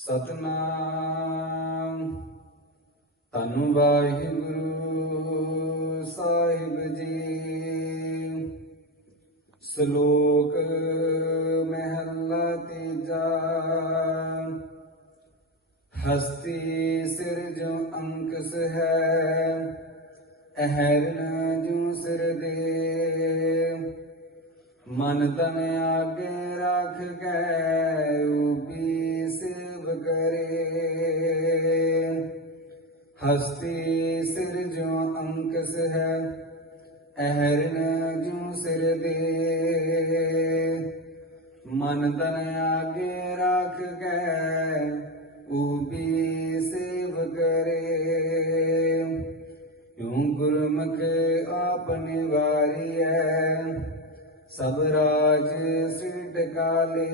ਸਤਨਾਮ। ਤਨ ਵਾਹਿਗੁਰੂ ਸਾਹਿਬ ਜੀ। ਸ਼ਲੋਕ ਮਹਿਲਾ ਤੀਜਾ। ਹਸਤੀ ਸਿਰ ਜੋ ਅੰਕਸ ਹੈ, ਅਹਰਨ ਜੂ ਸਿਰ ਦੇ। ਮਨ ਤਨ ਆਗੇ ਰੱਖ ਗਏ ਹਸਤੀ ਸਿਰ ਜੋ ਅੰਕਸ ਹੈ ਅਹਰਨ ਜੂ ਸਿਰ ਦੇ। ਮਨ ਤਨ ਆਗੇ ਰੱਖ ਕੇ ਉਬੀ ਸੇਵ ਕਰੇ। ਯੂੰ ਗੁਰਮੁਖ ਆਪਨੇ ਹੈ ਸਭ ਰਾਜ ਸਿਟ ਕਾਲੇ।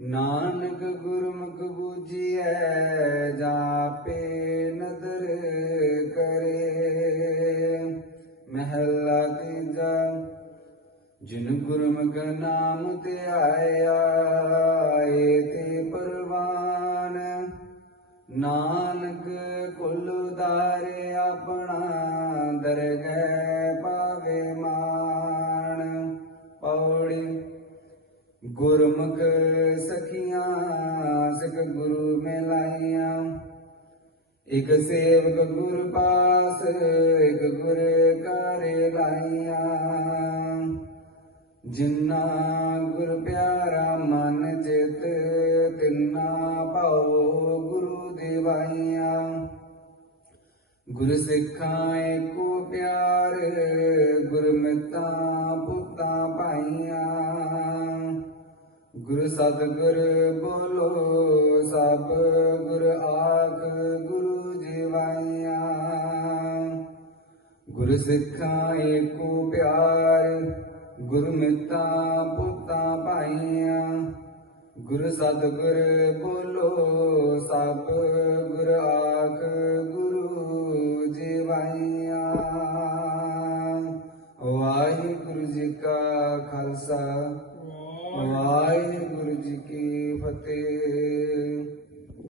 ਨਾਨਕ ਗੁਰਮੁਖ ਬੂਝੀਐ ਹੈ ਗੁਰਮੁਖ ਨਾਮ ਤੇ ਆਇਆ ਏ ਤੇ ਪਰਵਾਨ। ਨਾਨਕ ਕੁਲ ਉਦਾਰੇ ਆਪਣਾ, ਦਰਗਹਿ ਪਾਵੇ ਮਾਨ ਪੌੜੀ ਗੁਰਮੁਖ ਸਖੀਆਂ, ਸਖ ਗੁਰੂ ਮਿਲਾਈਆਂ। ਇਕ ਸੇਵਕ ਗੁਰ ਪਾਸ, ਇਕ ਗੁਰ ਜਿੰਨਾ ਗੁਰ ਪਿਆਰਾ ਮਨ ਚਿਤ, ਤਿੰਨਾ ਪਾਓ ਗੁਰੂ ਦੇਵਾਈਆਂ। ਗੁਰ ਸਿੱਖਾਂ ਏਕੋ ਪਿਆਰ ਗੁਰ ਪੁੱਤਾਂ ਭਾਈਆਂ। ਗੁਰ ਸਤਿਗੁਰ ਬੋਲੋ, ਸਭ ਗੁਰ ਆਖ ਗੁਰੂ ਜੀਵਾਈਆਂ। ਗੁਰ ਸਿੱਖਾਂ ਏਕੋ ਪਿਆਰ ਗੁਰ ਮਿੱਤਾਂ ਪੁੱਤਾਂ ਭਾਈਆਂ। ਗੁਰ ਸਤਿਗੁਰ ਬੋਲੋ, ਸਭ ਗੁਰ ਆਖ ਗੁਰੂ ਜੀਵਾਈਆਂ। ਵਾਹਿਗੁਰੂ ਜੀ ਕਾ ਖਾਲਸਾ।